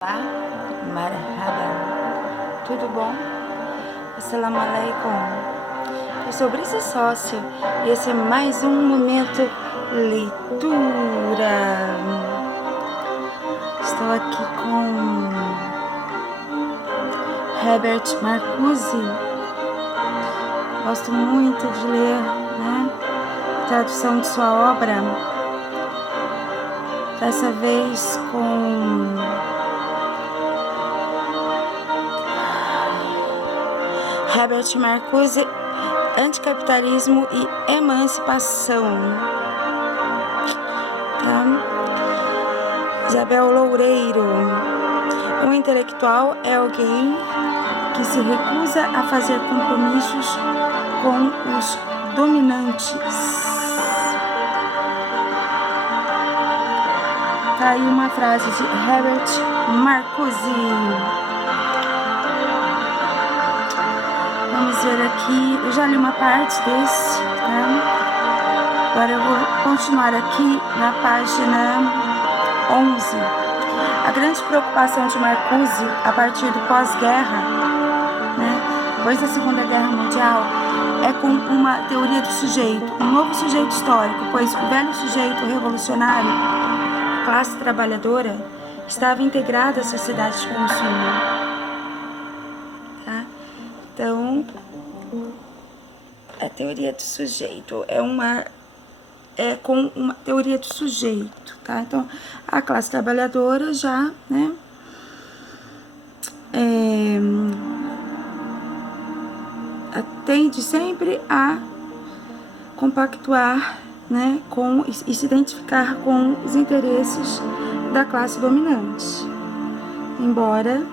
Olá, marhaba, tudo bom? Assalamu alaikum. Eu sou Brisa Sócio e esse é mais um momento leitura. Estou aqui com Herbert Marcuse. Gosto muito de ler, né? Tradução de sua obra. Dessa vez com Herbert Marcuse, Anticapitalismo e Emancipação. Tá? Isabel Loureiro. Um intelectual é alguém que se recusa a fazer compromissos com os dominantes. Tá aí uma frase de Herbert Marcuse. Vamos ver aqui, eu já li uma parte desse, tá? Agora eu vou continuar aqui na página 11. A grande preocupação de Marcuse, a partir do pós-guerra, né, depois da Segunda Guerra Mundial, é com uma teoria do sujeito, um novo sujeito histórico, pois o velho sujeito revolucionário, a classe trabalhadora, estava integrada à sociedade de consumo. Então, a teoria do sujeito é com uma teoria do sujeito, tá? Então, a classe trabalhadora já, né, tende sempre a compactuar, né, e se identificar com os interesses da classe dominante, embora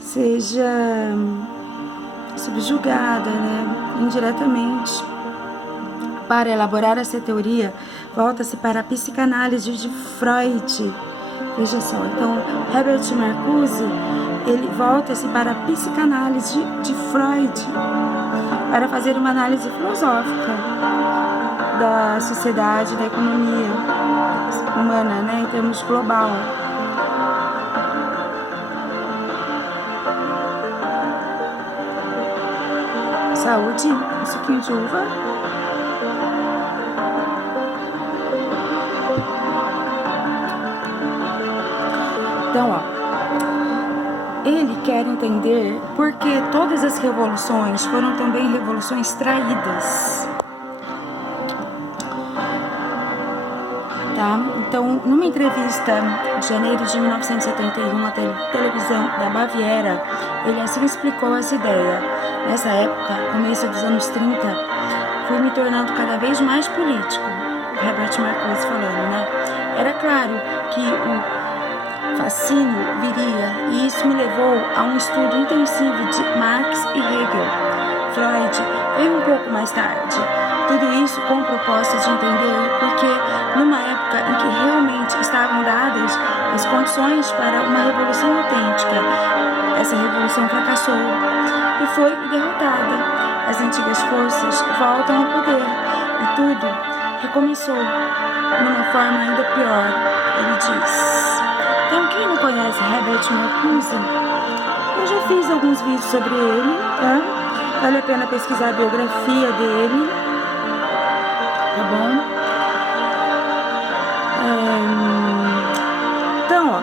seja subjugada, né, indiretamente. Para elaborar essa teoria, volta-se para a psicanálise de Freud. Veja só, então, Herbert Marcuse, ele volta-se para a psicanálise de Freud, para fazer uma análise filosófica da sociedade, da economia humana, né, em termos global. Saúde, um suquinho de uva. Então, ó, ele quer entender por que todas as revoluções foram também revoluções traídas. Tá? Então, numa entrevista de janeiro de 1971 na televisão da Baviera, ele assim explicou essa ideia. Nessa época, começo dos anos 30, fui me tornando cada vez mais político, Herbert Marcuse falando, né? Era claro que o fascínio viria, e isso me levou a um estudo intensivo de Marx e Hegel. Freud veio um pouco mais tarde. Tudo isso com o propósito de entender porque, numa época em que realmente estavam dadas as condições para uma revolução autêntica, essa revolução fracassou e foi derrotada. As antigas forças voltam ao poder e tudo recomeçou numa forma ainda pior, ele diz. Então, quem não conhece Herbert Marcuse, eu já fiz alguns vídeos sobre ele, tá? Vale a pena pesquisar a biografia dele, tá bom? Então, ó,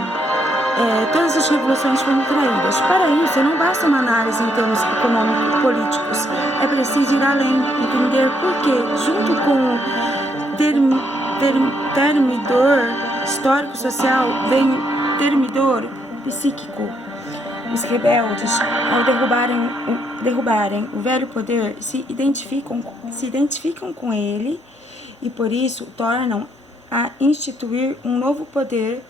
todas as revoluções foram traídas. Para isso, não basta uma análise em termos econômico-políticos. É preciso ir além, entender por que, junto com o termidor histórico-social, vem o termidor psíquico. Os rebeldes, ao derrubarem o velho poder, se identificam com ele e, por isso, tornam a instituir um novo poder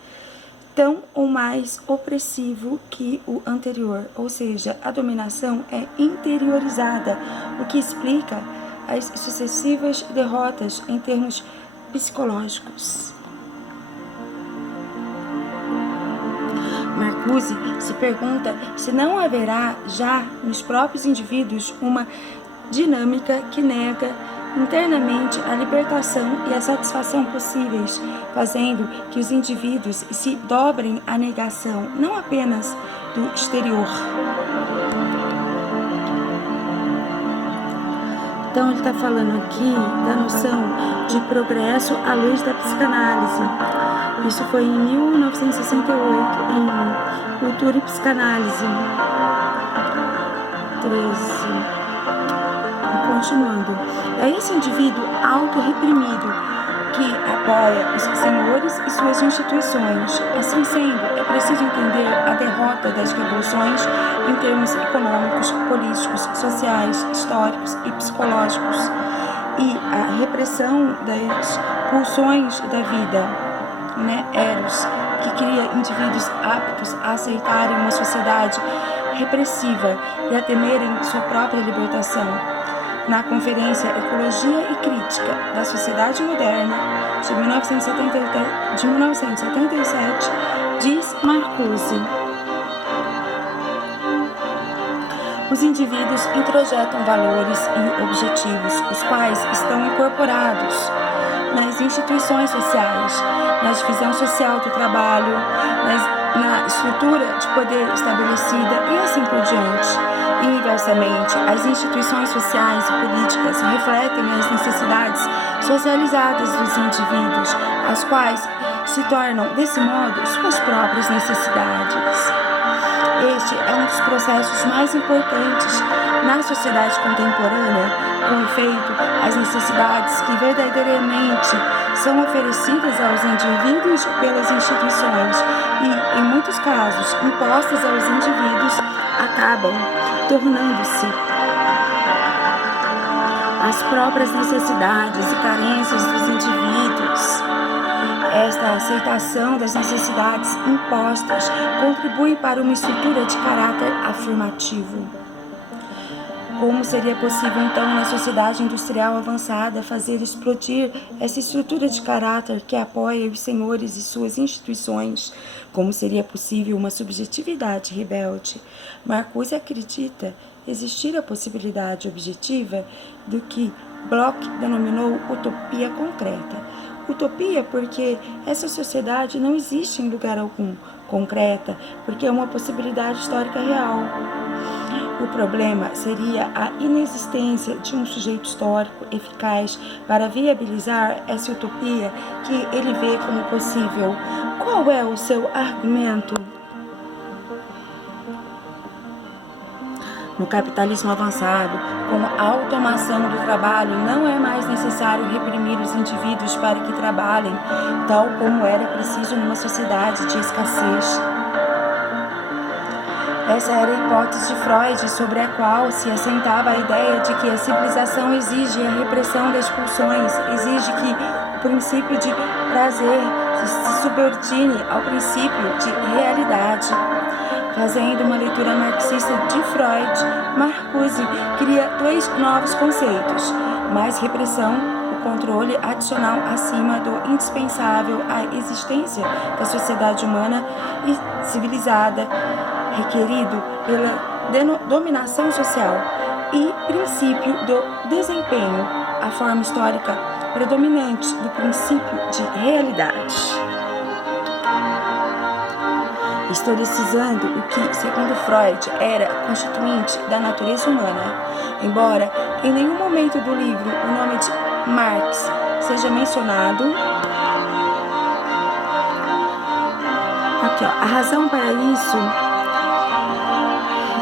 tão ou mais opressivo que o anterior, ou seja, a dominação é interiorizada, o que explica as sucessivas derrotas em termos psicológicos. Marcuse se pergunta se não haverá já nos próprios indivíduos uma dinâmica que nega internamente a libertação e a satisfação possíveis, fazendo que os indivíduos se dobrem à negação, não apenas do exterior. Então ele está falando aqui da noção de progresso à luz da psicanálise. Isso foi em 1968, em Cultura e Psicanálise 13. Continuando, é esse indivíduo autorreprimido que apoia os senhores e suas instituições. Assim sendo, é preciso entender a derrota das revoluções em termos econômicos, políticos, sociais, históricos e psicológicos, e a repressão das pulsões da vida, Eros, que cria indivíduos aptos a aceitarem uma sociedade repressiva e a temerem sua própria libertação. Na Conferência Ecologia e Crítica da Sociedade Moderna, de 1977, diz Marcuse: os indivíduos introjetam valores e objetivos, os quais estão incorporados nas instituições sociais, na divisão social do trabalho, na estrutura de poder estabelecida e assim por diante. E, inversamente, as instituições sociais e políticas refletem as necessidades socializadas dos indivíduos, as quais se tornam, desse modo, suas próprias necessidades. Este é um dos processos mais importantes na sociedade contemporânea. Com efeito, as necessidades que verdadeiramente são oferecidas aos indivíduos pelas instituições e, em muitos casos, impostas aos indivíduos, acabam tornando-se as próprias necessidades e carências dos indivíduos. Esta aceitação das necessidades impostas contribui para uma estrutura de caráter afirmativo. Como seria possível, então, na sociedade industrial avançada, fazer explodir essa estrutura de caráter que apoia os senhores e suas instituições? Como seria possível uma subjetividade rebelde? Marcuse acredita existir a possibilidade objetiva do que Bloch denominou utopia concreta. Utopia porque essa sociedade não existe em lugar algum. Concreta porque é uma possibilidade histórica real. O problema seria a inexistência de um sujeito histórico eficaz para viabilizar essa utopia que ele vê como possível. Qual é o seu argumento? No capitalismo avançado, com a automação do trabalho, não é mais necessário reprimir os indivíduos para que trabalhem, tal como era preciso numa sociedade de escassez. Essa era a hipótese de Freud, sobre a qual se assentava a ideia de que a civilização exige a repressão das pulsões, exige que o princípio de prazer se subordine ao princípio de realidade. Fazendo uma leitura marxista de Freud, Marcuse cria dois novos conceitos: mais repressão, o controle adicional acima do indispensável à existência da sociedade humana e civilizada, requerido pela dominação social, e princípio do desempenho, a forma histórica predominante do princípio de realidade. Historicizando o que, segundo Freud, era constituinte da natureza humana, embora em nenhum momento do livro o nome de Marx seja mencionado. Aqui, a razão para isso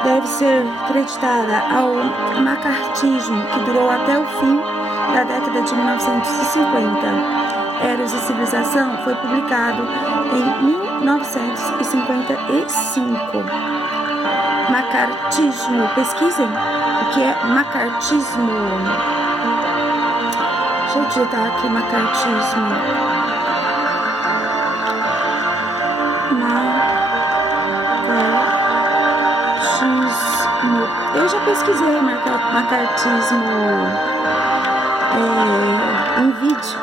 deve ser creditada ao macartismo, que durou até o fim da década de 1950. Eros e Civilização foi publicado em 1955. Macartismo, pesquisem o que é macartismo. Deixa eu digitar aqui macartismo. Macartismo. Eu já pesquisei macartismo em vídeo.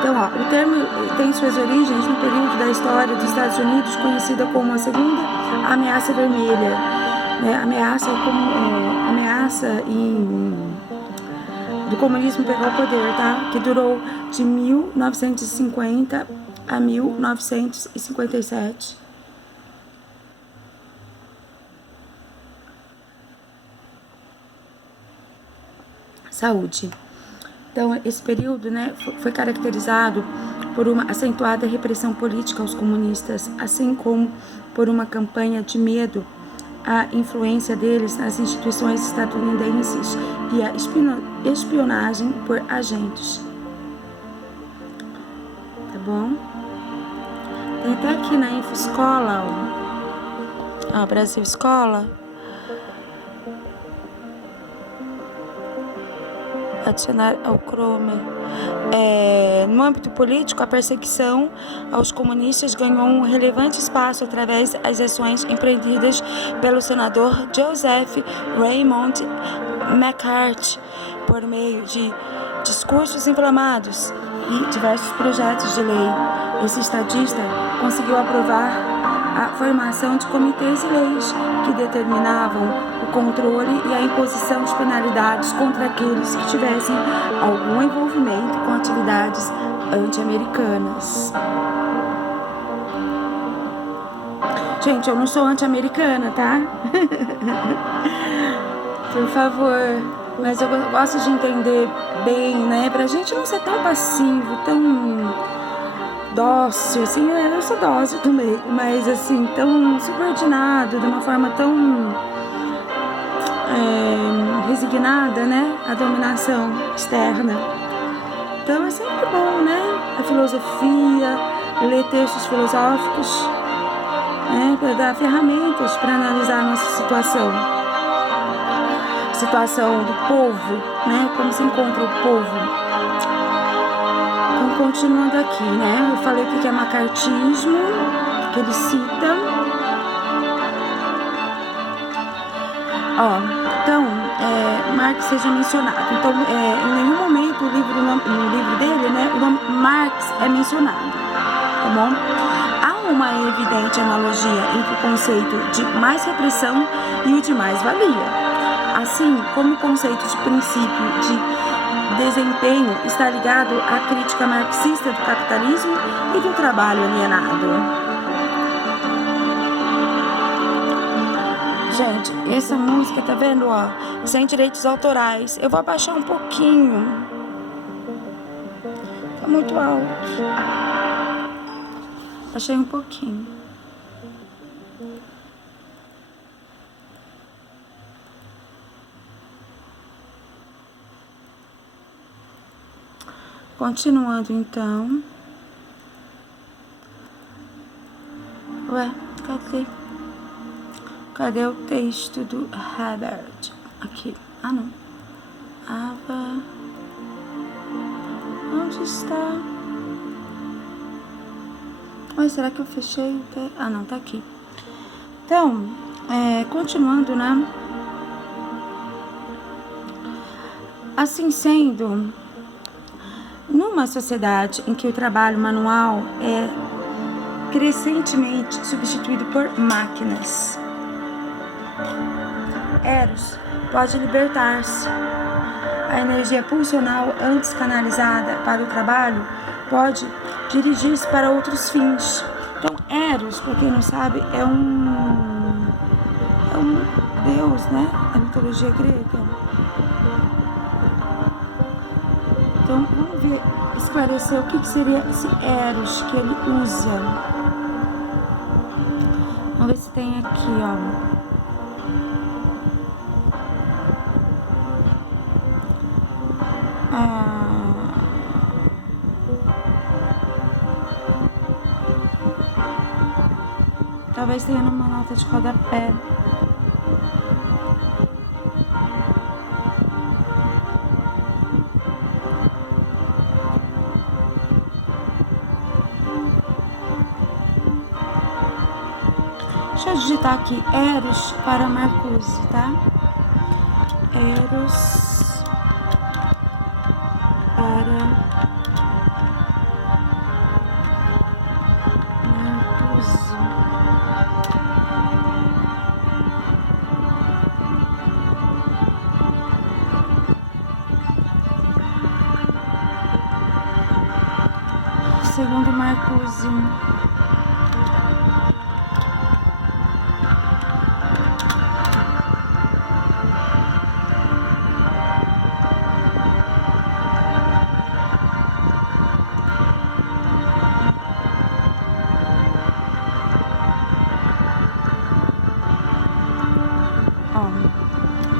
Então, o termo tem suas origens no período da história dos Estados Unidos conhecida como a Segunda Ameaça Vermelha, ameaça do comunismo pegar o poder, tá? Que durou de 1950 a 1957. Saúde. Então, esse período, né, foi caracterizado por uma acentuada repressão política aos comunistas, assim como por uma campanha de medo à influência deles nas instituições estadunidenses e a espionagem por agentes. Tá bom? Tem até aqui na InfoEscola, ó, Brasil Escola, adicionar ao Chrome. No âmbito político, a perseguição aos comunistas ganhou um relevante espaço através das ações empreendidas pelo senador Joseph Raymond McCarthy por meio de discursos inflamados e diversos projetos de lei. Esse estadista conseguiu aprovar a formação de comitês e leis que determinavam o controle e a imposição de penalidades contra aqueles que tivessem algum envolvimento com atividades anti-americanas. Gente, eu não sou anti-americana, tá? Por favor. Mas eu gosto de entender bem, né? Pra gente não ser tão passivo, tão dócil, assim, eu sou dócil também, mas assim, tão subordinado, de uma forma tão resignada, né, à dominação externa. Então é sempre bom, né, a filosofia, ler textos filosóficos, né, para dar ferramentas para analisar a nossa situação do povo, né, como se encontra o povo. Então, continuando aqui, né? Eu falei que é macartismo, que ele cita. Então, Marx seja mencionado. Então, em nenhum momento no livro dele, né, o nome Marx é mencionado, tá bom? Há uma evidente analogia entre o conceito de mais repressão e o de mais-valia. Assim como o conceito de princípio de desempenho está ligado à crítica marxista do capitalismo e do trabalho alienado. Gente, essa música, tá vendo, ó? Sem direitos autorais. Eu vou abaixar um pouquinho. Tá muito alto. Baixei um pouquinho. Continuando, então. Ué, cadê o texto do Herbert? Aqui. Ah, não. Onde está? Ué, será que eu fechei? Ah, não, tá aqui. Então, continuando, né? Assim sendo, numa sociedade em que o trabalho manual é crescentemente substituído por máquinas, Eros pode libertar-se. A energia pulsional antes canalizada para o trabalho pode dirigir-se para outros fins. Então, Eros, para quem não sabe, é um deus, né, da mitologia grega. Então, vamos ver, esclarecer o que seria esse Eros que ele usa. Vamos ver se tem aqui, ó. Talvez tenha numa nota de rodapé. Deixa eu digitar aqui Eros para Marcuse, tá? Eros para Marcuse. segundo Marcuse.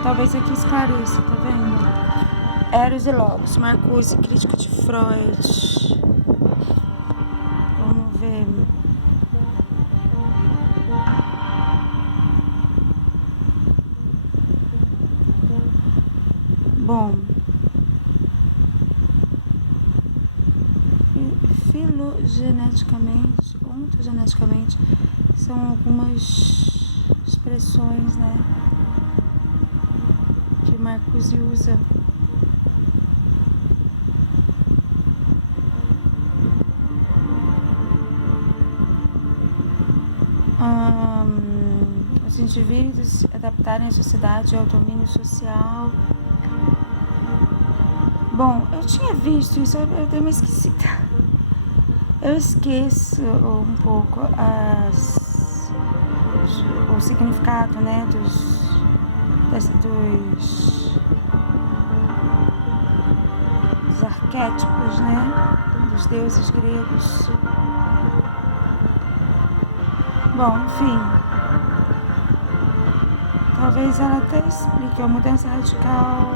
Talvez aqui esclareça, tá vendo? Eros e Logos, Marcuse, crítico de Freud. Vamos ver. Bom, filogeneticamente, ontogeneticamente, são algumas expressões, né, que Marcuse usa. Os indivíduos adaptarem a sociedade ao domínio social. Bom, eu tinha visto isso, eu dei uma esquecida. Eu esqueço um pouco o significado, né, dos arquétipos, né, dos deuses gregos. Bom, enfim, talvez ela até explique a mudança radical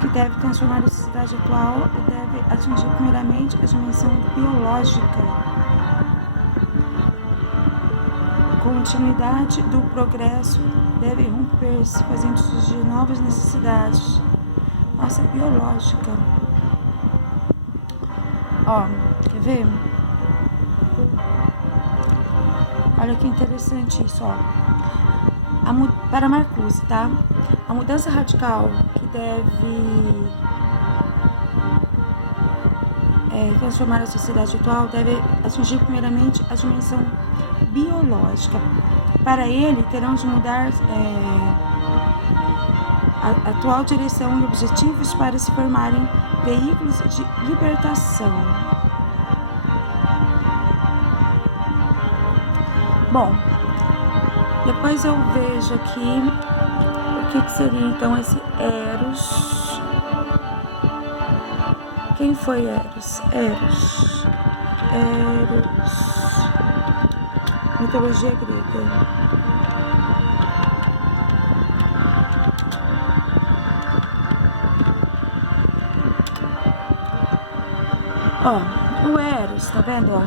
que deve transformar a sociedade atual e deve atingir primeiramente a dimensão biológica. Continuidade do progresso deve romper-se, fazendo surgir novas necessidades. Nossa, biológica. Ó, quer ver? Olha que interessante isso, ó. Para Marcuse, tá? A mudança radical que deve transformar a sociedade atual deve atingir primeiramente a dimensão biológica. Para ele, terão de mudar a atual direção e objetivos para se formarem veículos de libertação. Bom, depois eu vejo aqui o que seria então esse Eros. Quem foi Eros? Eros. Mitologia grega. Ó, o Eros, tá vendo, ó?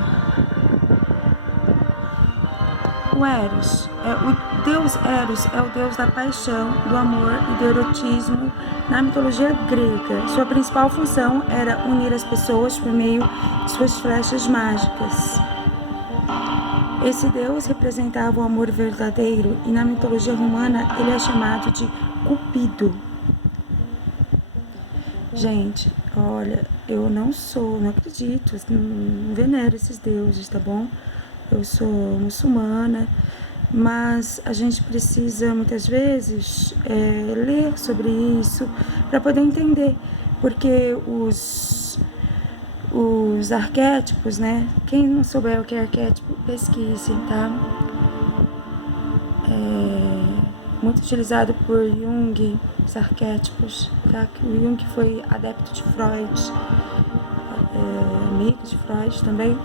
O Eros, o deus Eros é o deus da paixão, do amor e do erotismo na mitologia grega. Sua principal função era unir as pessoas por meio de suas flechas mágicas. Esse deus representava o amor verdadeiro e na mitologia romana ele é chamado de Cupido. Gente, olha, eu não acredito, não venero esses deuses, tá bom? Eu sou muçulmana, mas a gente precisa muitas vezes ler sobre isso para poder entender, porque os arquétipos, né? Quem não souber o que é arquétipo, pesquise, tá? Muito utilizado por Jung, os arquétipos, tá? O Jung foi adepto de Freud, amigo de Freud também.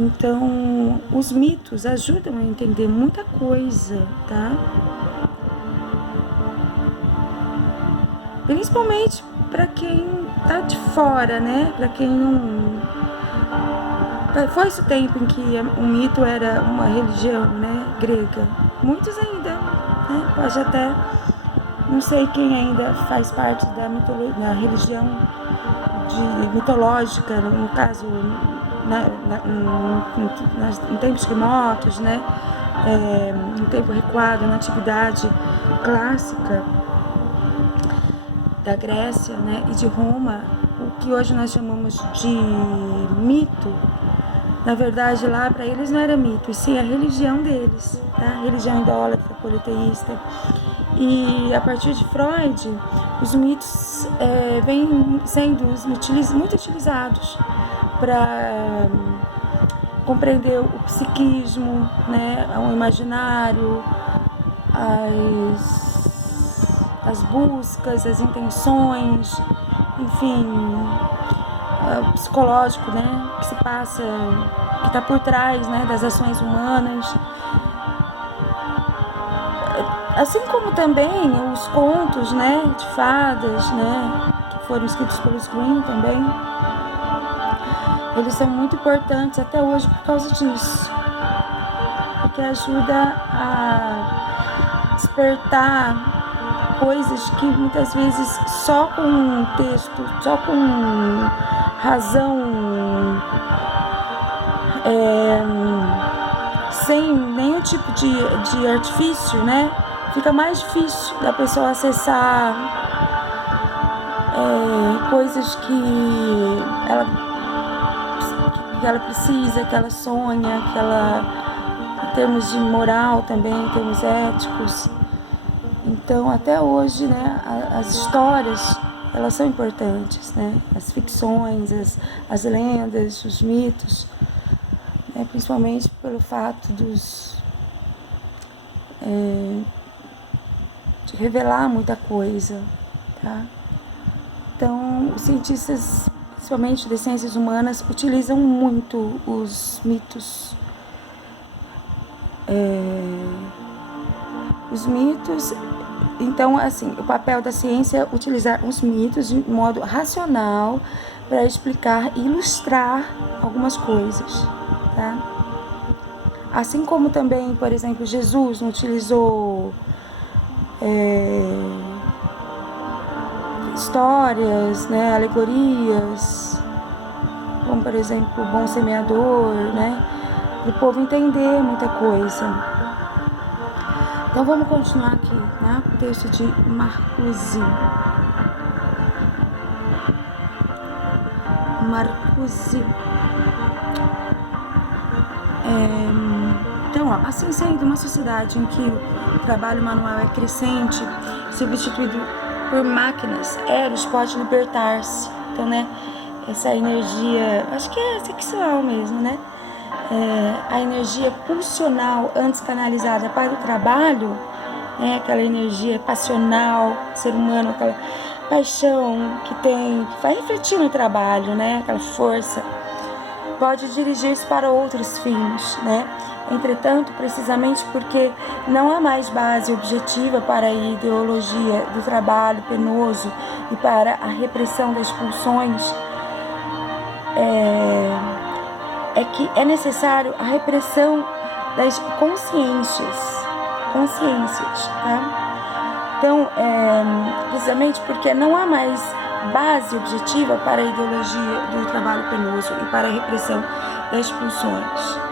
Então, os mitos ajudam a entender muita coisa, tá? Principalmente para quem tá de fora, né? Para quem não... Foi esse o tempo em que o mito era uma religião, né? Grega. Muitos ainda, né? Pode até... Não sei quem ainda faz parte da religião mitológica, no caso... em tempos remotos, né? Em tempo recuado, na antiguidade clássica da Grécia, né? E de Roma, o que hoje nós chamamos de mito, na verdade lá para eles não era mito, e sim a religião deles, tá? Religião idólatra, politeísta. E a partir de Freud, os mitos vêm sendo muito utilizados para compreender o psiquismo, né, o imaginário, as buscas, as intenções, enfim, o psicológico, né, que se passa, que está por trás, né, das ações humanas. Assim como também os contos, né, de fadas, né, que foram escritos pelos Grimm também, eles são muito importantes até hoje por causa disso, porque ajuda a despertar coisas que muitas vezes só com texto, só com razão, sem nenhum tipo de artifício, né, fica mais difícil da pessoa acessar coisas que ela precisa, que ela sonha, que ela, em termos de moral também, em termos éticos. Então, até hoje, né, as histórias, elas são importantes, né, as ficções, as lendas, os mitos, né, principalmente pelo fato de revelar muita coisa, tá? Então, os cientistas, principalmente de ciências humanas, utilizam muito os mitos. Os mitos, então, assim, o papel da ciência é utilizar os mitos de modo racional para explicar e ilustrar algumas coisas, tá? Assim como também, por exemplo, Jesus não utilizou histórias, né, alegorias, como por exemplo o bom semeador, né, para o povo entender muita coisa. Então vamos continuar aqui, né, o texto de Marcuse. Então, assim sendo, uma sociedade em que o trabalho manual é crescente, substituído por máquinas, Eros pode libertar-se. Então, né, essa energia, acho que é sexual mesmo, né? A energia pulsional antes canalizada para o trabalho, né, aquela energia passional, ser humano, aquela paixão que vai refletir no trabalho, né, aquela força, pode dirigir-se para outros fins, né? Entretanto, precisamente porque não há mais base objetiva para a ideologia do trabalho penoso e para a repressão das pulsões, é que é necessário a repressão das consciências, tá? Então, precisamente porque não há mais base objetiva para a ideologia do trabalho penoso e para a repressão das pulsões.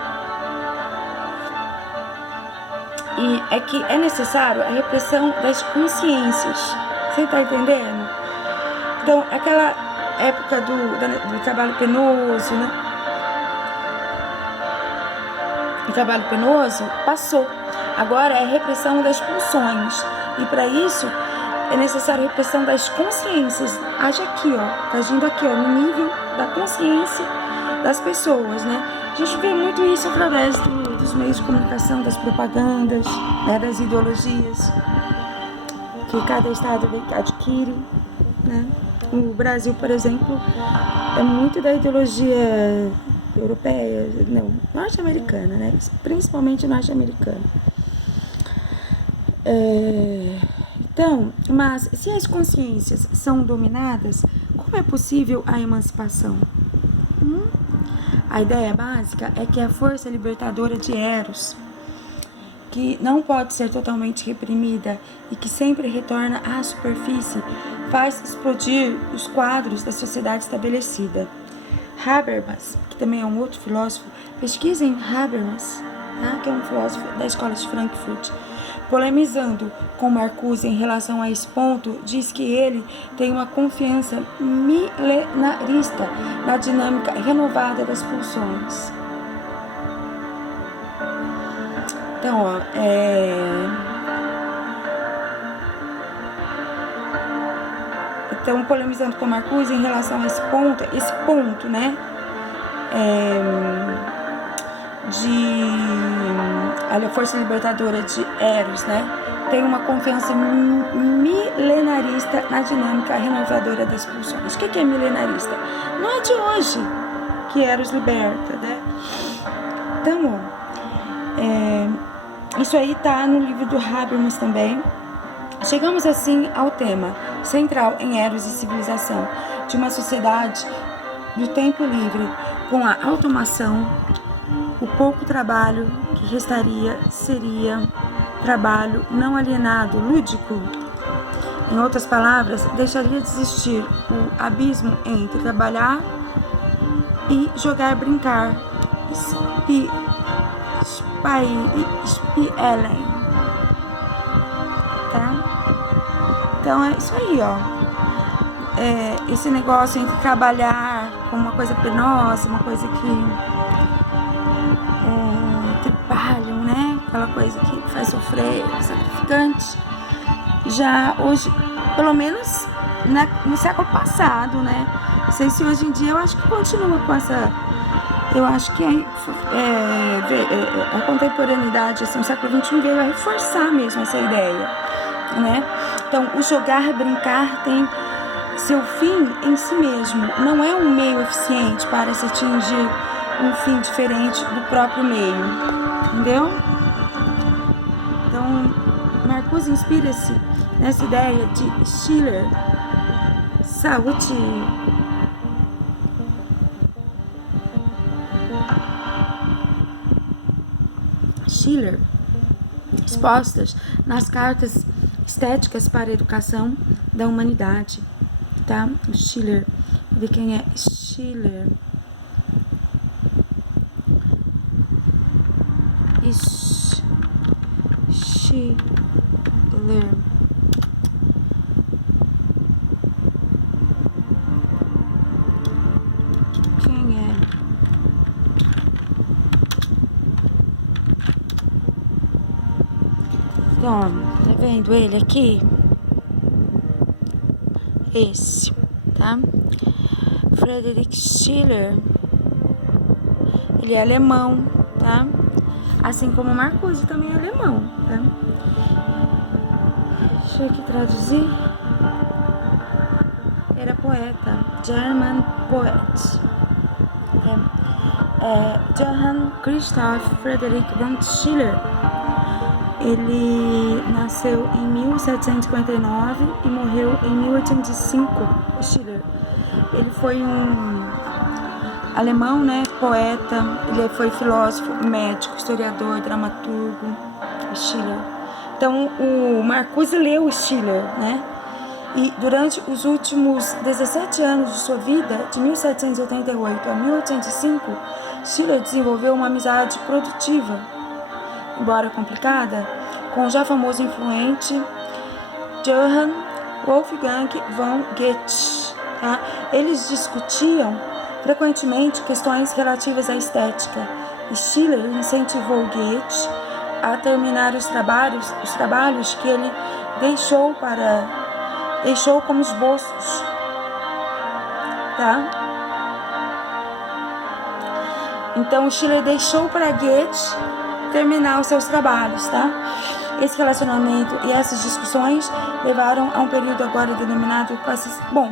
E é que é necessário a repressão das consciências. Você está entendendo? Então, aquela época do trabalho penoso, né? O trabalho penoso passou. Agora é a repressão das pulsões. E para isso é necessário a repressão das consciências. Age aqui, ó. Tá agindo aqui, ó, no nível da consciência das pessoas, né? A gente vê muito isso através dos meios de comunicação, das propagandas, né, das ideologias que cada estado adquire, né? O Brasil, por exemplo, é muito da ideologia europeia, não, norte-americana, né? Principalmente norte-americana. Então, mas se as consciências são dominadas, como é possível a emancipação? A ideia básica é que a força libertadora de Eros, que não pode ser totalmente reprimida e que sempre retorna à superfície, faz explodir os quadros da sociedade estabelecida. Habermas, que também é um outro filósofo, pesquisem Habermas, tá? Que é um filósofo da escola de Frankfurt, polemizando com Marcuse em relação a esse ponto, diz que ele tem uma confiança milenarista na dinâmica renovada das pulsões. Então, ó, Então, polemizando com Marcuse em relação a esse ponto, né? a força libertadora de Eros, né? Tem uma confiança milenarista na dinâmica renovadora das pulsões. O que é milenarista? Não é de hoje que Eros liberta, né? Então, isso aí tá no livro do Habermas também. Chegamos assim ao tema central em Eros e civilização de uma sociedade do tempo livre, com a automação. O pouco trabalho que restaria seria trabalho não alienado, lúdico. Em outras palavras, deixaria de existir o abismo entre trabalhar e jogar, brincar, spielen, tá? Então é isso aí, ó. Esse negócio entre trabalhar com uma coisa penosa, uma coisa que trabalham, né? Aquela coisa que faz sofrer, sacrificante. Já hoje, pelo menos no século passado, né? Não sei se hoje em dia, eu acho que continua com essa. Eu acho que a contemporaneidade, assim, o século XXI veio a reforçar mesmo essa ideia, né? Então, o jogar, brincar tem seu fim em si mesmo, não é um meio eficiente para se atingir um fim diferente do próprio meio, entendeu? Então, Marcuse inspira-se nessa ideia de Schiller. Saúde! Schiller, expostas nas cartas estéticas para a educação da humanidade, tá? O Schiller, de quem é Schiller? Schiller. Quem é? Então, tá vendo ele aqui? Esse, tá? Friedrich Schiller. Ele é alemão, tá? Assim como Marcuse também é alemão, tá? Deixa eu aqui traduzir. Era poeta, German poet. Johann Christoph Friedrich von Schiller. Ele nasceu em 1759 e morreu em 1805. Schiller. Ele foi um alemão, né? Poeta. Ele foi filósofo, médico, historiador, dramaturgo. Schiller. Então, o Marcuse leu Schiller, né? E durante os últimos 17 anos de sua vida, de 1788 a 1805, Schiller desenvolveu uma amizade produtiva, embora complicada, com o já famoso e influente Johann Wolfgang von Goethe. Tá? Eles discutiam frequentemente questões relativas à estética, e Schiller incentivou Goethe a terminar os trabalhos que ele deixou como esboços, tá? Então, Schiller deixou para Goethe terminar os seus trabalhos, tá? Esse relacionamento e essas discussões levaram a um período agora denominado classes. Bom,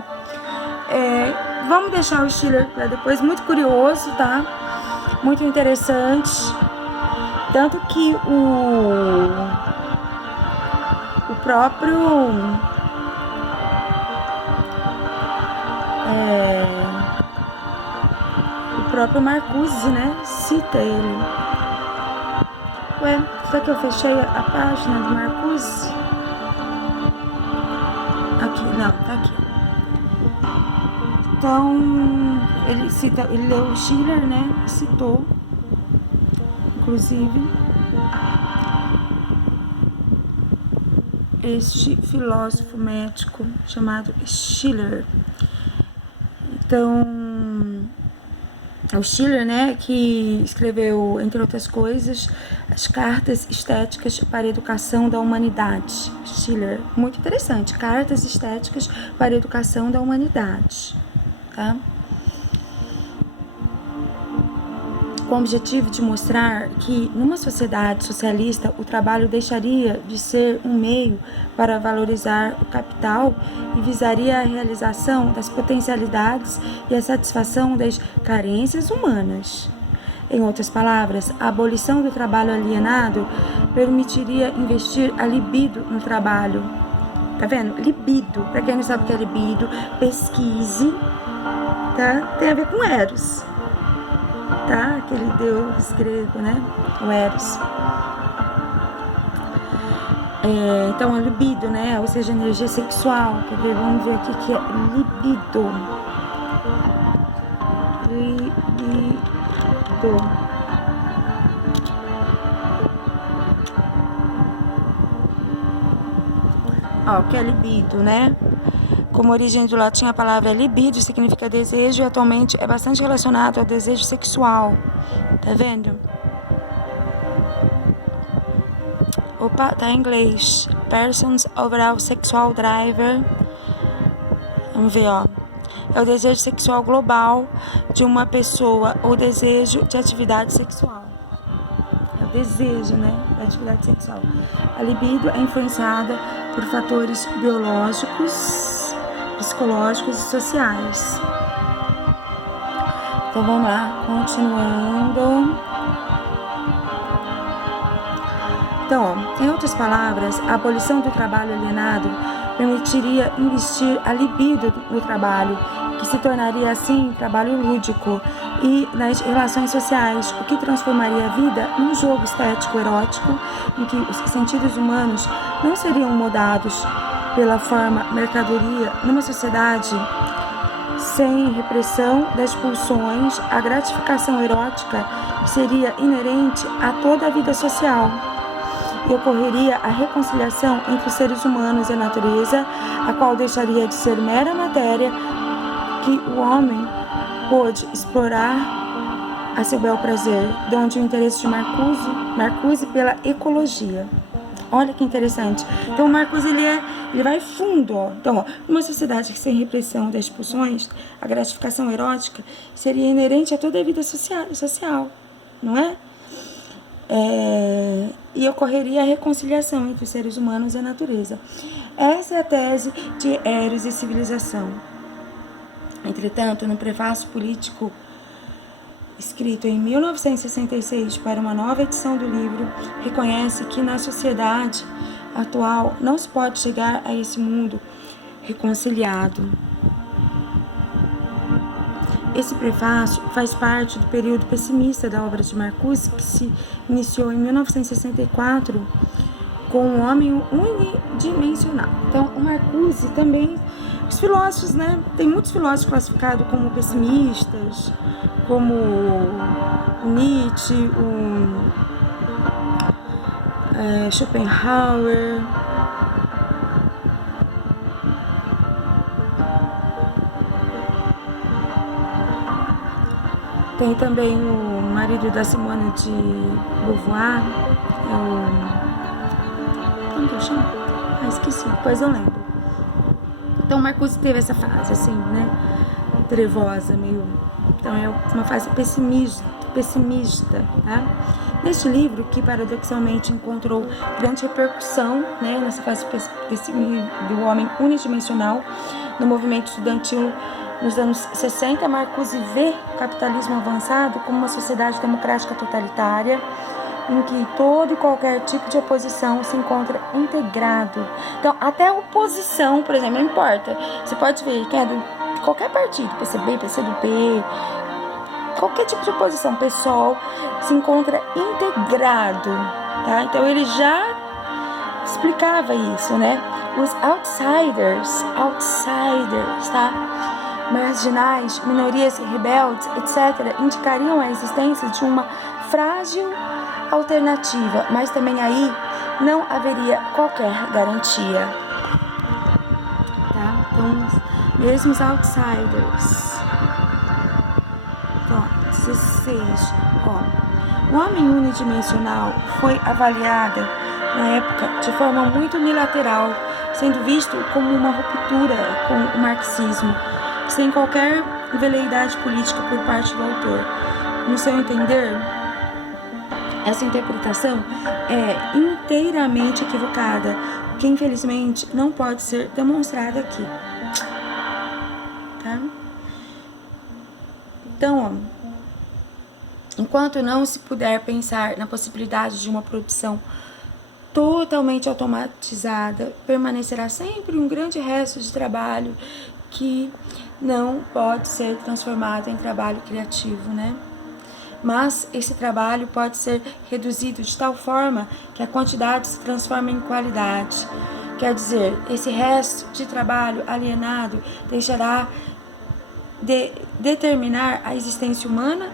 vamos deixar o Schiller para depois, muito curioso, tá? Muito interessante, tanto que o próprio Marcuse, né, cita ele. Ué, será que eu fechei a página do Marcuse? Aqui, não, tá aqui. Então, ele leu o Schiller, né, citou, inclusive, este filósofo médico chamado Schiller. Então, o Schiller, né, que escreveu, entre outras coisas, as Cartas Estéticas para a Educação da Humanidade. Schiller, muito interessante, Cartas Estéticas para a Educação da Humanidade, tá? com o objetivo de mostrar que, numa sociedade socialista, o trabalho deixaria de ser um meio para valorizar o capital e visaria a realização das potencialidades e a satisfação das carências humanas. Em outras palavras, a abolição do trabalho alienado permitiria investir a libido no trabalho. Tá vendo? Libido. Para quem não sabe o que é libido, pesquise, tá? Tem a ver com Eros, tá? Aquele deus grego, né? O Eros. Então, a libido, né? Ou seja, energia sexual. Quer ver? Vamos ver o que é libido. Libido. Ó, o que é libido, né? Como origem do latim, a palavra libido significa desejo e atualmente é bastante relacionado ao desejo sexual. Tá vendo? Opa, tá em inglês. Person's overall sexual driver. Vamos ver, ó. É o desejo sexual global de uma pessoa ou desejo de atividade sexual. É o desejo, né, da atividade sexual. A libido é influenciada por fatores biológicos, psicológicos e sociais. Então vamos lá, continuando. Então, ó, em outras palavras, a abolição do trabalho alienado permitiria investir a libido no trabalho, que se tornaria assim trabalho lúdico, e nas relações sociais, o que transformaria a vida num jogo estético erótico em que os sentidos humanos não seriam moldados pela forma mercadoria. Numa sociedade sem repressão das pulsões, a gratificação erótica seria inerente a toda a vida social. E ocorreria a reconciliação entre os seres humanos e a natureza, a qual deixaria de ser mera matéria que o homem pôde explorar a seu bel prazer, de onde o interesse de Marcuse pela ecologia. Olha que interessante. Então, o Marcuse, ele vai fundo, ó. Então, ó, numa sociedade sem repressão das pulsões, a gratificação erótica seria inerente a toda a vida social, não é? E ocorreria a reconciliação entre os seres humanos e a natureza. Essa é a tese de Eros e Civilização. Entretanto, no prefácio político escrito em 1966 para uma nova edição do livro, reconhece que na sociedade atual não se pode chegar a esse mundo reconciliado. Esse prefácio faz parte do período pessimista da obra de Marcuse, que se iniciou em 1964 com o homem unidimensional. Então, o Marcuse também, os filósofos, né? Tem muitos filósofos classificados como pessimistas, como o Nietzsche, o Schopenhauer. Tem também o marido da Simone de Beauvoir, como que eu chamo? Esqueci, depois eu lembro. Então, Marcuse teve essa fase, assim, né, trevosa, meio... Então, é uma fase pessimista, tá? Neste livro, que paradoxalmente encontrou grande repercussão, né, nessa fase do homem unidimensional, no movimento estudantil nos anos 60, Marcuse vê o capitalismo avançado como uma sociedade democrática totalitária, em que todo e qualquer tipo de oposição se encontra integrado. Então, até a oposição, por exemplo, não importa. Você pode ver quem é de qualquer partido, PCB, PCdoB, qualquer tipo de oposição, PSOL, se encontra integrado, tá? Então, ele já explicava isso, né? Os outsiders, tá? Marginais, minorias rebeldes, etc., indicariam a existência de uma frágil alternativa, mas também aí não haveria qualquer garantia. Tá? Então, mesmo os outsiders. Então, 16. O homem unidimensional foi avaliada na época de forma muito unilateral, sendo visto como uma ruptura com o marxismo, sem qualquer veleidade política por parte do autor. no seu entender, essa interpretação é inteiramente equivocada, que infelizmente não pode ser demonstrada aqui. Tá? Então, enquanto não se puder pensar na possibilidade de uma produção totalmente automatizada, permanecerá sempre um grande resto de trabalho que não pode ser transformado em trabalho criativo, né? Mas esse trabalho pode ser reduzido de tal forma que a quantidade se transforma em qualidade. Quer dizer, esse resto de trabalho alienado deixará de determinar a existência humana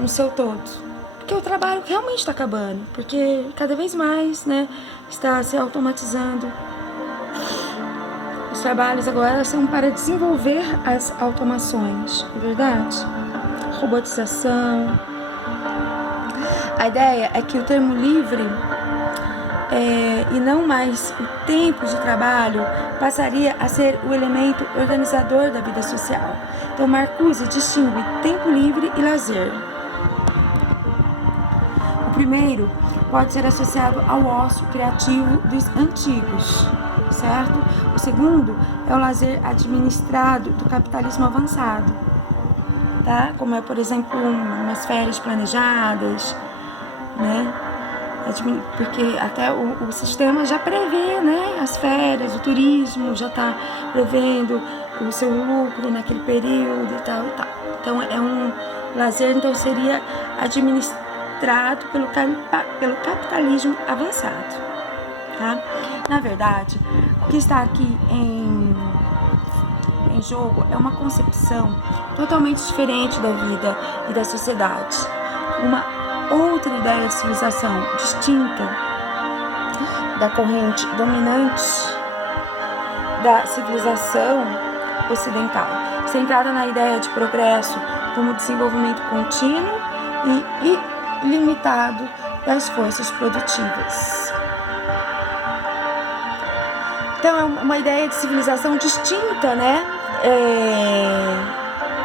no seu todo. Porque o trabalho realmente está acabando, porque cada vez mais, né, está se automatizando. Os trabalhos agora são para desenvolver as automações, é verdade? Robotização. A ideia é que o termo livre e não mais o tempo de trabalho passaria a ser o elemento organizador da vida social. Então Marcuse distingue tempo livre e lazer. O primeiro pode ser associado ao ócio criativo dos antigos, certo? O segundo é o lazer administrado do capitalismo avançado, tá? Como é, por exemplo, umas férias planejadas, né? Porque até o sistema já prevê, né? As férias, o turismo já está prevendo o seu lucro naquele período e tal e tal. Então é um lazer, então seria administrado pelo capitalismo avançado, tá? Na verdade, o que está aqui em jogo é uma concepção totalmente diferente da vida e da sociedade, uma outra ideia de civilização distinta da corrente dominante da civilização ocidental, centrada na ideia de progresso como desenvolvimento contínuo e ilimitado das forças produtivas. Então é uma ideia de civilização distinta, né,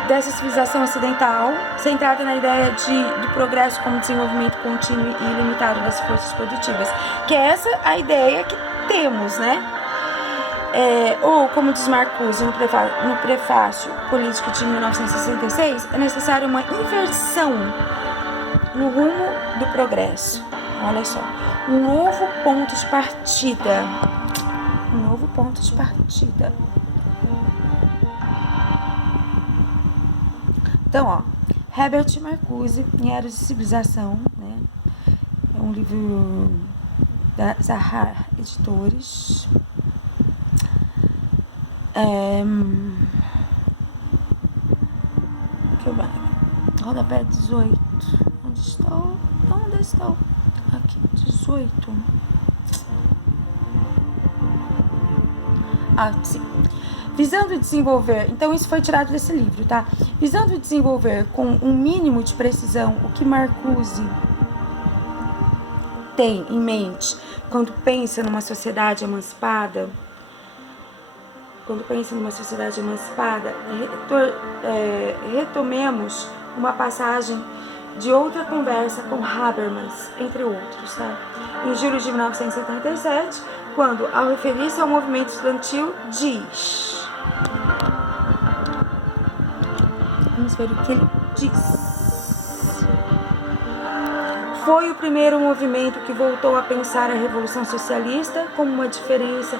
dessa civilização ocidental, centrada na ideia do progresso como desenvolvimento contínuo e ilimitado das forças produtivas, que é essa a ideia que temos, né? Ou, como diz Marcuse no prefácio político de 1966, é necessária uma inversão no rumo do progresso. Olha só, um novo ponto de partida. Um novo ponto de partida. Então, ó, Herbert Marcuse, em Eros e Civilização, né? É um livro da Zahar Editores. Deixa eu ver. Rodapé 18. Onde estou? Onde estou? Aqui, 18. Ah, sim. Visando desenvolver, então isso foi tirado desse livro, tá? Visando desenvolver com um mínimo de precisão o que Marcuse tem em mente quando pensa numa sociedade emancipada, retomemos uma passagem de outra conversa com Habermas, entre outros, tá? Em julho de 1977, quando, ao referir-se ao movimento estudantil, diz... Vamos ver o que ele diz. Foi o primeiro movimento que voltou a pensar a Revolução Socialista como uma diferença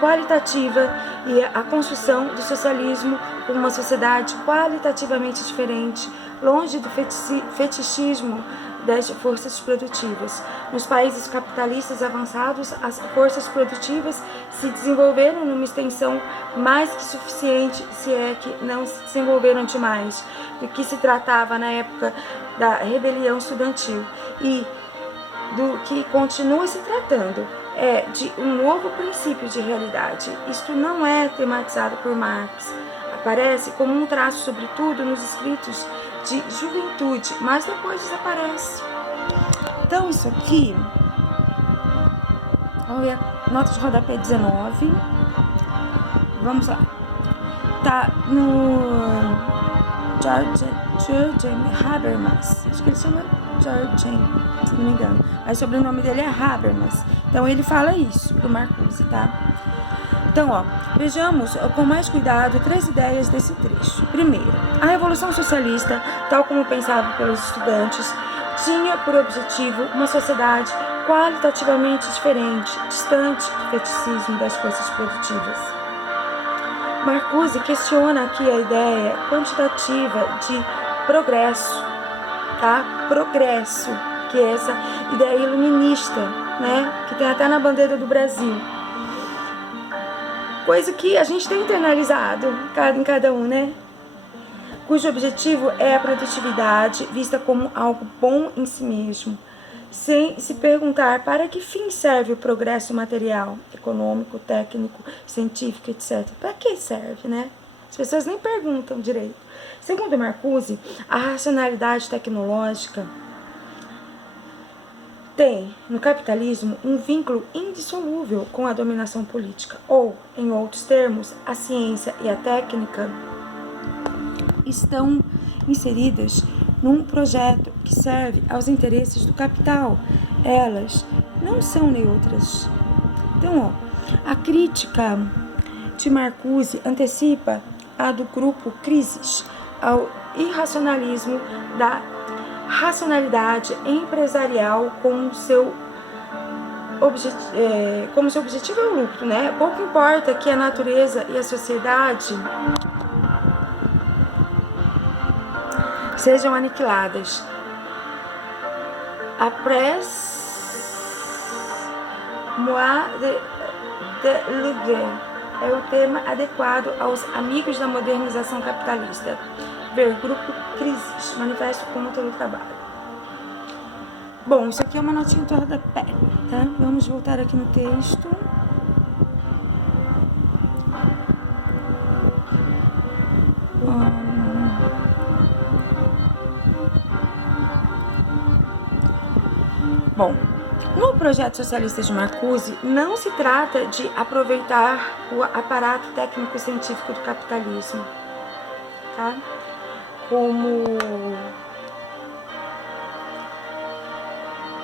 qualitativa e a construção do socialismo como uma sociedade qualitativamente diferente, longe do fetichismo das forças produtivas. Nos países capitalistas avançados, as forças produtivas se desenvolveram numa extensão mais que suficiente, se é que não se desenvolveram demais, do que se tratava na época da rebelião estudantil, e do que continua se tratando é de um novo princípio de realidade. Isto não é tematizado por Marx, aparece como um traço, sobretudo, nos escritos de juventude, mas depois desaparece. Então, isso aqui, vamos ver a nota de rodapé 19. Vamos lá. Tá no Jürgen Habermas. Acho que ele chama Jürgen, se não me engano. Mas o sobrenome dele é Habermas. Então ele fala isso pro Marcuse, tá? Então, ó, vejamos com mais cuidado 3 ideias desse trecho. Primeiro, a Revolução Socialista, tal como pensava pelos estudantes, tinha por objetivo uma sociedade qualitativamente diferente, distante do feticismo das forças produtivas. Marcuse questiona aqui a ideia quantitativa de progresso, tá? Progresso, que é essa ideia iluminista, né? Que tem até na bandeira do Brasil. Coisa que a gente tem internalizado, em cada um, né? Cujo objetivo é a produtividade vista como algo bom em si mesmo, sem se perguntar para que fim serve o progresso material, econômico, técnico, científico, etc. Para que serve, né? As pessoas nem perguntam direito. Segundo Marcuse, a racionalidade tecnológica tem, no capitalismo, um vínculo indissolúvel com a dominação política, ou, em outros termos, a ciência e a técnica estão inseridas num projeto que serve aos interesses do capital. Elas não são neutras. Então, ó, a crítica de Marcuse antecipa a do grupo Crisis ao irracionalismo da racionalidade empresarial como seu objetivo é o lucro, né? Pouco importa que a natureza e a sociedade sejam aniquiladas. Après-moi de l'idée é o tema adequado aos amigos da modernização capitalista. Ver Grupo Crisis, Manifesto contra o Trabalho. Bom, isso aqui é uma notinha de rodapé, tá? Vamos voltar aqui no texto. Bom, no projeto socialista de Marcuse, não se trata de aproveitar o aparato técnico-científico do capitalismo, tá? Como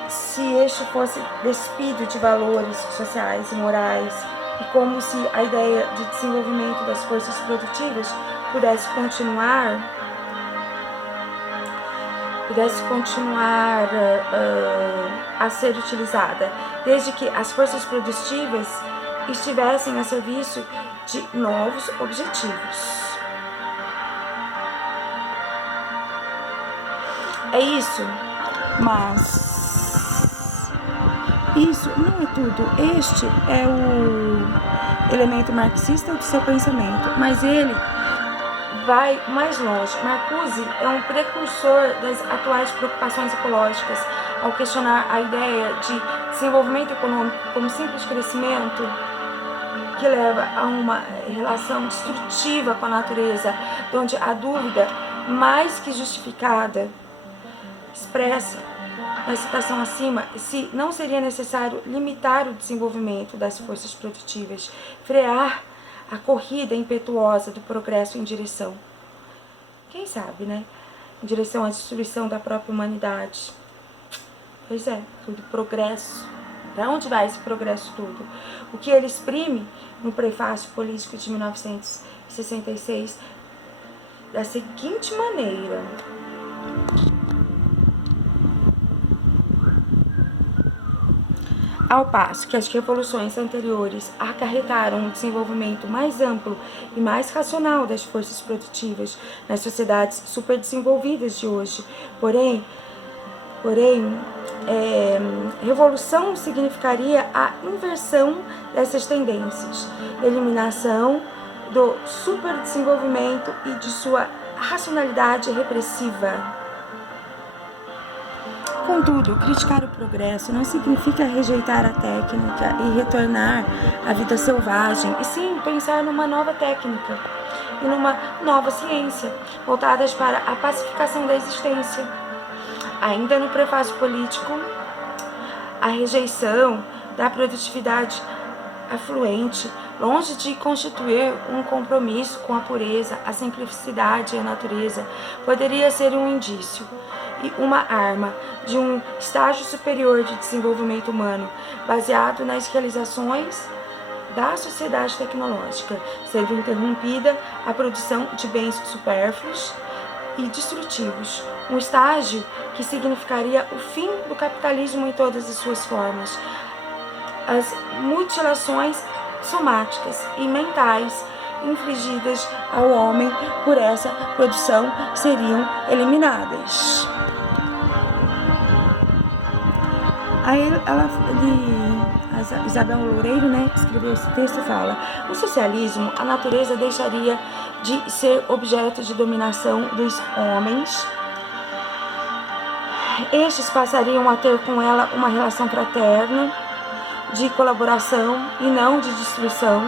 se este fosse despido de valores sociais e morais, e como se a ideia de desenvolvimento das forças produtivas pudesse continuar a ser utilizada, desde que as forças produtivas estivessem a serviço de novos objetivos. É isso, mas isso não é tudo. Este é o elemento marxista do seu pensamento, mas ele vai mais longe. Marcuse é um precursor das atuais preocupações ecológicas ao questionar a ideia de desenvolvimento econômico como simples crescimento que leva a uma relação destrutiva com a natureza, onde a dúvida mais que justificada expressa na citação acima se não seria necessário limitar o desenvolvimento das forças produtivas, frear a corrida impetuosa do progresso em direção, quem sabe, né? Em direção à destruição da própria humanidade. Pois é, tudo progresso. Para onde vai esse progresso todo? O que ele exprime no prefácio político de 1966 da seguinte maneira: ao passo que as revoluções anteriores acarretaram um desenvolvimento mais amplo e mais racional das forças produtivas nas sociedades superdesenvolvidas de hoje, porém, revolução significaria a inversão dessas tendências, eliminação do superdesenvolvimento e de sua racionalidade repressiva. Contudo, criticar o progresso não significa rejeitar a técnica e retornar à vida selvagem, e sim pensar numa nova técnica e numa nova ciência, voltadas para a pacificação da existência. Ainda no prefácio político, a rejeição da produtividade afluente longe de constituir um compromisso com a pureza, a simplicidade e a natureza, poderia ser um indício e uma arma de um estágio superior de desenvolvimento humano, baseado nas realizações da sociedade tecnológica, sendo interrompida a produção de bens supérfluos e destrutivos, um estágio que significaria o fim do capitalismo em todas as suas formas. As mutilações somáticas e mentais infligidas ao homem por essa produção seriam eliminadas. Aí a Isabel Loureiro, né, que escreveu esse texto, fala: no socialismo, a natureza deixaria de ser objeto de dominação dos homens. Estes passariam a ter com ela uma relação fraterna, de colaboração e não de destruição.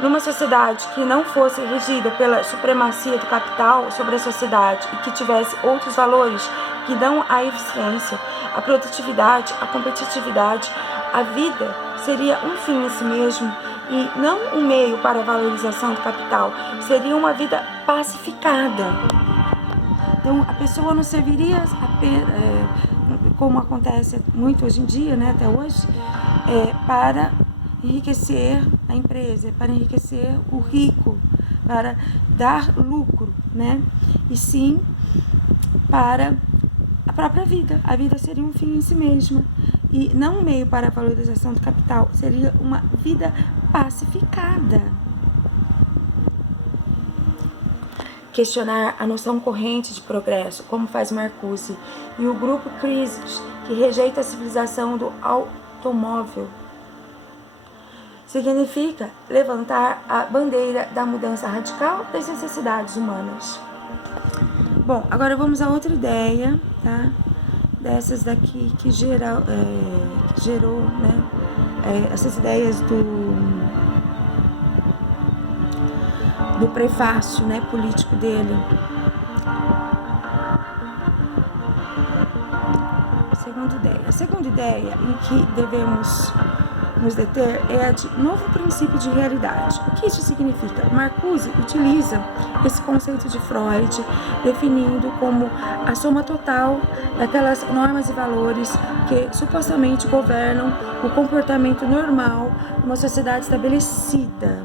Numa sociedade que não fosse regida pela supremacia do capital sobre a sociedade e que tivesse outros valores que dão a eficiência, a produtividade, a competitividade, a vida seria um fim em si mesmo e não um meio para a valorização do capital. Seria uma vida pacificada. Então, a pessoa não serviria apenas, como acontece muito hoje em dia, né, até hoje, para enriquecer a empresa, para enriquecer o rico, para dar lucro, né? E sim para a própria vida. A vida seria um fim em si mesma e não um meio para a valorização do capital. Seria uma vida pacificada. Questionar a noção corrente de progresso, como faz Marcuse e o grupo Crises, que rejeita a civilização do automóvel, significa levantar a bandeira da mudança radical das necessidades humanas. Bom, agora vamos a outra ideia, tá? Dessas daqui que gerou, né? Essas ideias do prefácio, né, político dele. A segunda ideia em que devemos nos deter é a de novo princípio de realidade. O que isso significa? Marcuse utiliza esse conceito de Freud, definindo como a soma total daquelas normas e valores que supostamente governam o comportamento normal numa sociedade estabelecida.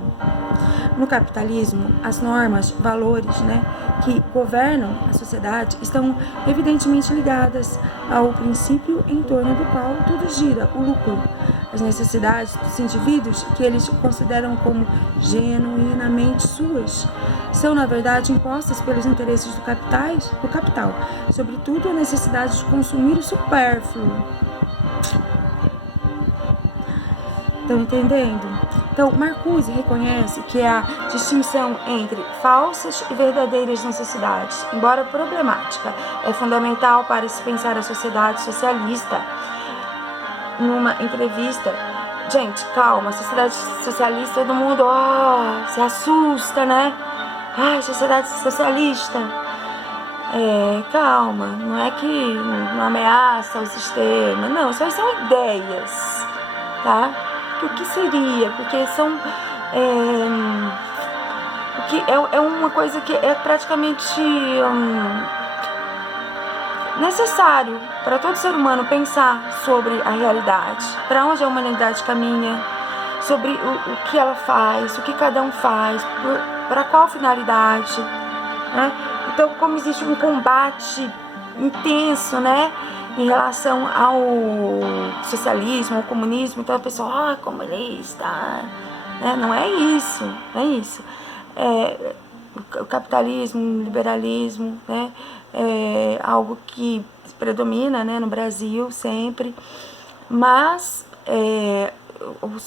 No capitalismo, as normas, valores, né, que governam a sociedade estão evidentemente ligadas ao princípio em torno do qual tudo gira, o lucro. As necessidades dos indivíduos, que eles consideram como genuinamente suas, são na verdade impostas pelos interesses do capital, sobretudo a necessidade de consumir o supérfluo. Estão entendendo? Então, Marcuse reconhece que a distinção entre falsas e verdadeiras necessidades, embora problemática, é fundamental para se pensar a sociedade socialista. Numa entrevista, gente, calma, sociedade socialista, todo mundo se assusta, né? Ai, sociedade socialista. Calma, não é que não ameaça o sistema, não, isso aí são ideias, tá? O que seria? Porque são o que é uma coisa que é praticamente necessário para todo ser humano pensar sobre a realidade, para onde a humanidade caminha, sobre o que ela faz, o que cada um faz, para qual finalidade, né? Então, como existe um combate intenso, né, em relação ao socialismo, ao comunismo, então a pessoa, comunista, né? Não é isso, não é isso. O capitalismo, o liberalismo, né, é algo que predomina, né, no Brasil sempre, mas o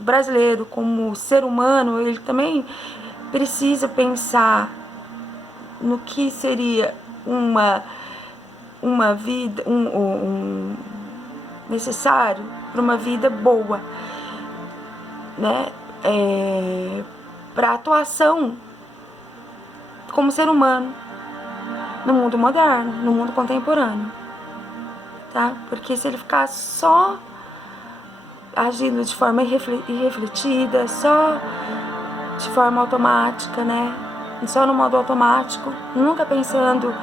brasileiro, como ser humano, ele também precisa pensar no que seria uma vida, necessário para uma vida boa, né? Para a atuação como ser humano no mundo moderno, no mundo contemporâneo, tá? Porque se ele ficar só agindo de forma irrefletida, só de forma automática, né? Só no modo automático, nunca pensando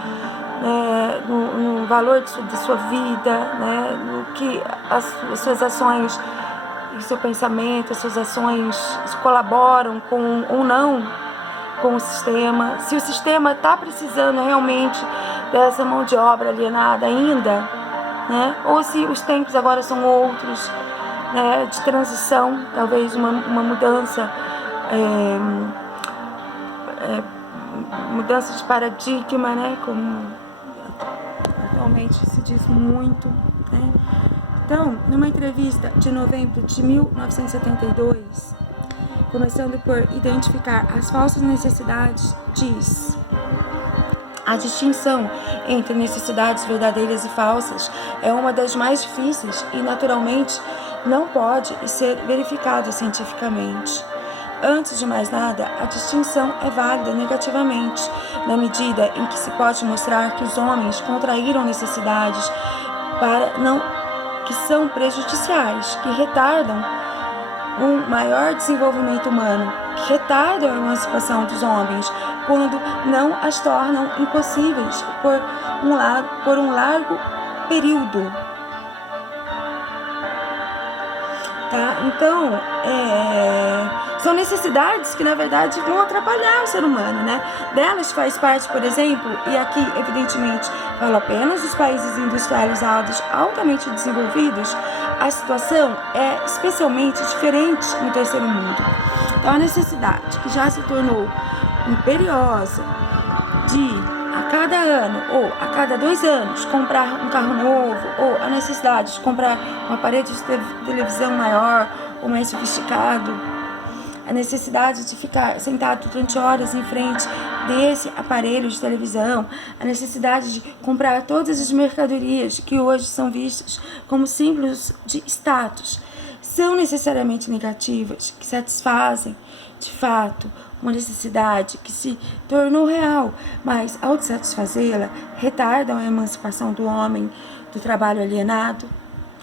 no valor de sua vida, né? No que as suas ações e seu pensamento, as suas ações colaboram com ou não com o sistema, se o sistema está precisando realmente dessa mão de obra alienada ainda, né? Ou se os tempos agora são outros, né? De transição, talvez uma mudança, mudança de paradigma, né? Como atualmente se diz muito, né? Então, numa entrevista de novembro de 1972, começando por identificar as falsas necessidades, diz: a distinção entre necessidades verdadeiras e falsas é uma das mais difíceis e, naturalmente, não pode ser verificada cientificamente. Antes de mais nada, a distinção é válida negativamente, na medida em que se pode mostrar que os homens contraíram necessidades que são prejudiciais, que retardam um maior desenvolvimento humano, que retardam a emancipação dos homens, quando não as tornam impossíveis por um largo período. Tá? Então, são necessidades que, na verdade, vão atrapalhar o ser humano, né? Delas faz parte, por exemplo, e aqui, evidentemente, falo apenas dos países industrializados altamente desenvolvidos, a situação é especialmente diferente no terceiro mundo. Então, a necessidade que já se tornou imperiosa de, a cada ano ou a cada 2 anos, comprar um carro novo, ou a necessidade de comprar um aparelho de televisão maior ou mais sofisticado, a necessidade de ficar sentado durante horas em frente desse aparelho de televisão, a necessidade de comprar todas as mercadorias que hoje são vistas como símbolos de status, são necessariamente negativas, que satisfazem, de fato, uma necessidade que se tornou real, mas, ao satisfazê-la, retardam a emancipação do homem do trabalho alienado,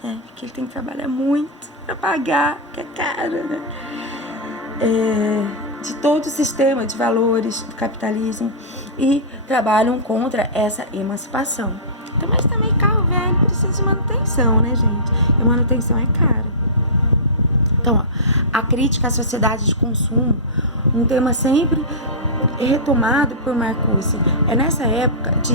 né? Porque ele tem que trabalhar muito para pagar, que é caro, né? De todo o sistema de valores do capitalismo, e trabalham contra essa emancipação. Então, mas também carro velho precisa de manutenção, né, gente? E manutenção é cara. Então, ó, a crítica à sociedade de consumo, um tema sempre retomado por Marcuse. É nessa época de